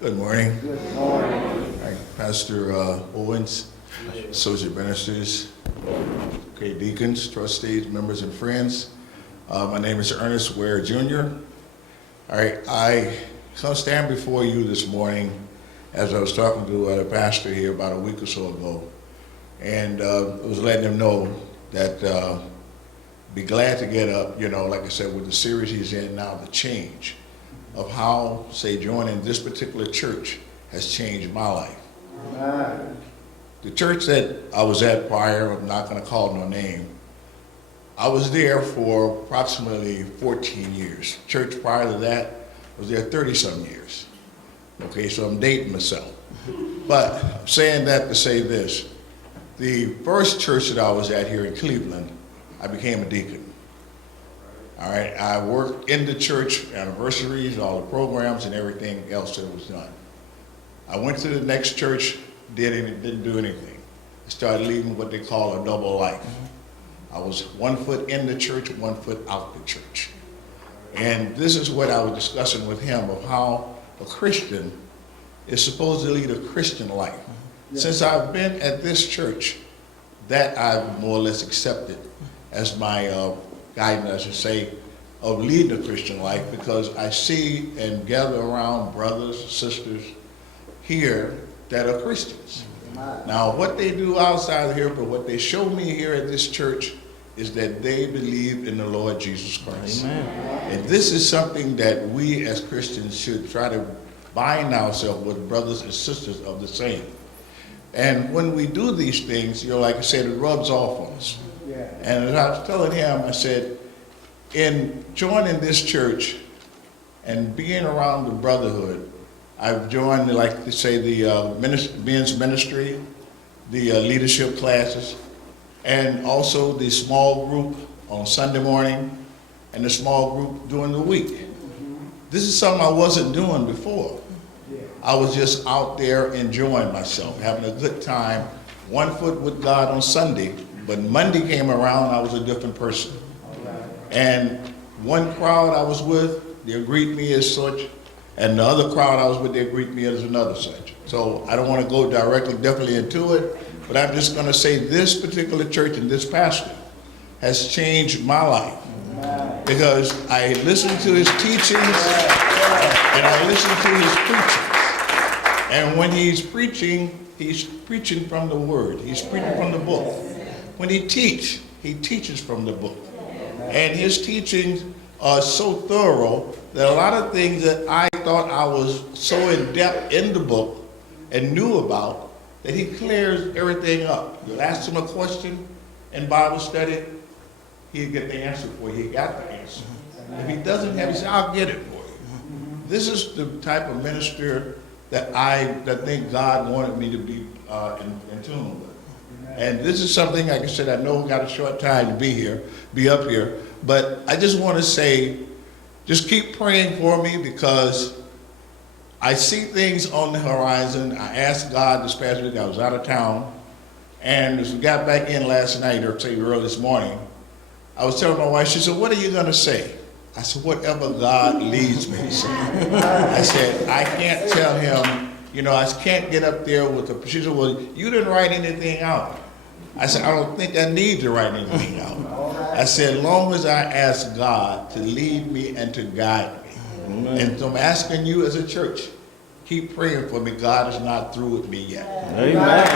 Good morning. Good morning. Hi, Pastor Owens, Associate Ministers, okay, deacons, trustees, members, and friends. My name is Ernest Ware, Jr. All right, I come stand before you this morning as I was talking to the pastor here about a week or so ago, and I was letting him know that be glad to get up, like I said, with the series he's in now, the change of how, say, joining this particular church has changed my life. Amen. The church that I was at prior, I'm not going to call no name, I was there for approximately 14 years. Church prior to that, I was there 30-some years. Okay, so I'm dating myself. But I'm saying that to say this. The first church that I was at here in Cleveland, I became a deacon. All right, I worked in the church, anniversaries, all the programs and everything else that was done. I went to the next church, didn't do anything. I started leading what they call a double life. I was 1 foot in the church, 1 foot out the church. And this is what I was discussing with him of how a Christian is supposed to lead a Christian life. Since I've been at this church, that I've more or less accepted as my guidance, I should say, of leading a Christian life, because I see and gather around brothers, sisters here that are Christians. Now, what they do outside of here, but what they show me here at this church is that they believe in the Lord Jesus Christ. Amen. And this is something that we as Christians should try to bind ourselves with brothers and sisters of the same. And when we do these things, like I said, it rubs off on us. Yeah. And as I was telling him, I said, in joining this church and being around the brotherhood, I've joined, like to say, the men's ministry, the leadership classes, and also the small group on Sunday morning and the small group during the week. This is something I wasn't doing before. I was just out there enjoying myself, having a good time, 1 foot with God on Sunday. But Monday came around, I was a different person. And one crowd I was with, they'll greet me as such, and the other crowd I was with, they'll greet me as another such. So I don't want to go definitely into it, but I'm just going to say this particular church and this pastor has changed my life. Because I listened to his teachings and I listened to his preachings. And when he's preaching from the Word. He's preaching from the book. When he teaches from the book. And his teachings are so thorough that a lot of things that I thought I was so in depth in the book and knew about, that he clears everything up. You'll ask him a question in Bible study, he'll get the answer for you. He got the answer. If he doesn't have it, he said, I'll get it for you. This is the type of minister that I think God wanted me to be in tune with. And this is something, like I said, I know we got a short time to be up here, but I just want to say, just keep praying for me, because I see things on the horizon. I asked God this past week, I was out of town, and as we got back in last night, or say early this morning, I was telling my wife, she said, what are you going to say? I said, whatever God leads me to say. I said, I can't tell him, I can't get up there with the, she said, well, you didn't write anything out. I said, I don't think I need to write anything out. I said, as long as I ask God to lead me and to guide me. Amen. And so I'm asking you as a church, keep praying for me. God is not through with me yet. Amen.